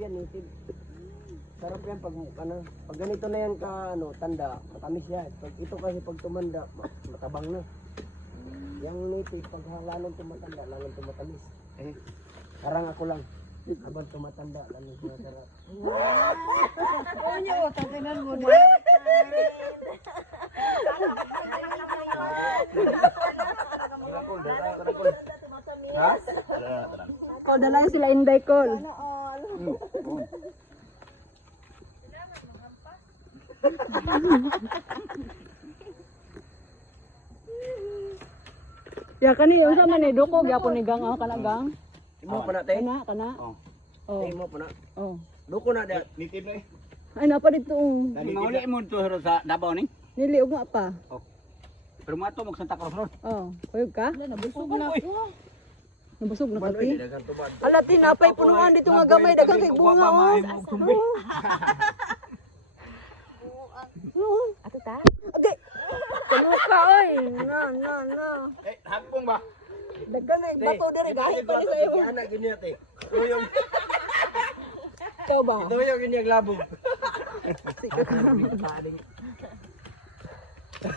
yan, native. Sarap yan pag pag ganito na yan ka tanda, matamis yan. Pag ito kasi pag tumanda, matabang na. Yang native pag lalong tumatanda, lalong tumatamis. Parang ako lang. Habang tumatanda, lalong tumatanda. Oo nyo, tatinan mo na. Ha? O, dala sila Inday Call. Ya kani unsa man ni duko gyapon ni gang kanagang. Imo pa na tay? Kana. Oh. Imo pa na. Oh. Duko na da. Nitib na eh. Ay napa dito. Mauli mo to sa Davao ni. Nili ug nga pa. Pero mo ato mag Santa Cruz Road. Oh, kuyog ka? Nabusog na ako. Nabusog na Manoy pati. dagang tubad. Ala tinapay punuan dito nga gamay dagang kay bunga oh. Ato ta? Ade. Kanu ka oy. Na. Eh, hagpong ba? Dagang ay bato diri gahi pa ni sa iyo. Anak gini ate. Tuyong Ikaw ba? tuyong gini ang labog. Sige ka.